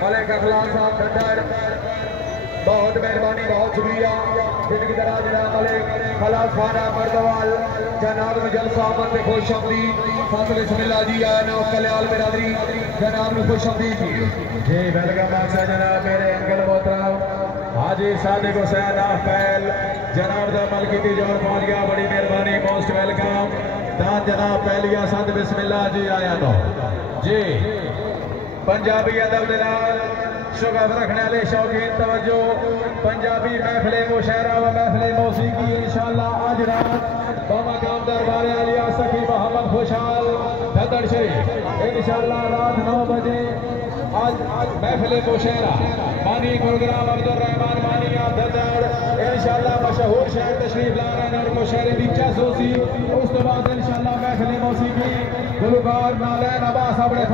मलिक अखलाक साहब खंडर, बहुत मेहरबानी, बहुत शुक्रिया। जिनकी तरह जनाब मलिक खलास खाना मर्दवाल जनाब जलसा अमन में खुश आमदीद। फत बिस्मिल्लाह जी आना कल्याल बिरादरी जनाब में खुश आमदीद जी। वेलकम आपका जनाब मेरे अंकल मोहतरम हाजी सादिक हुसैन आफैल जनाब दा मलकी जोर पहुंच गया, बड़ी मेहरबानी, मोस्ट वेलकम। दान जनाब पहलिया सद बिस्मिल्लाह जी आया नो जी। पंजाबी अदब दे नाल शुगफ रखने वाले शौकीन तवज्जो, पंजाबी महफिले मुशायरा व महफिले मौसीकी इंशाअल्लाह आज रात बमकाम दरबार आलिया सखी मोहम्मद खुशहाल धदड़ शरीफ इंशाअल्लाह रात 9 बजे आज महफिले मुशायरा मानी प्रोग्राम अब्दुल रहमान मानी आप धदड़ इंशाअल्लाह मशहूर शायर तशरीफ ला रहे हैं और मुशायरे दी चसोसी। उस तो बाद इंशाअल्लाह महफिले मौसीकी गुलकार नालैन अब्बास अपने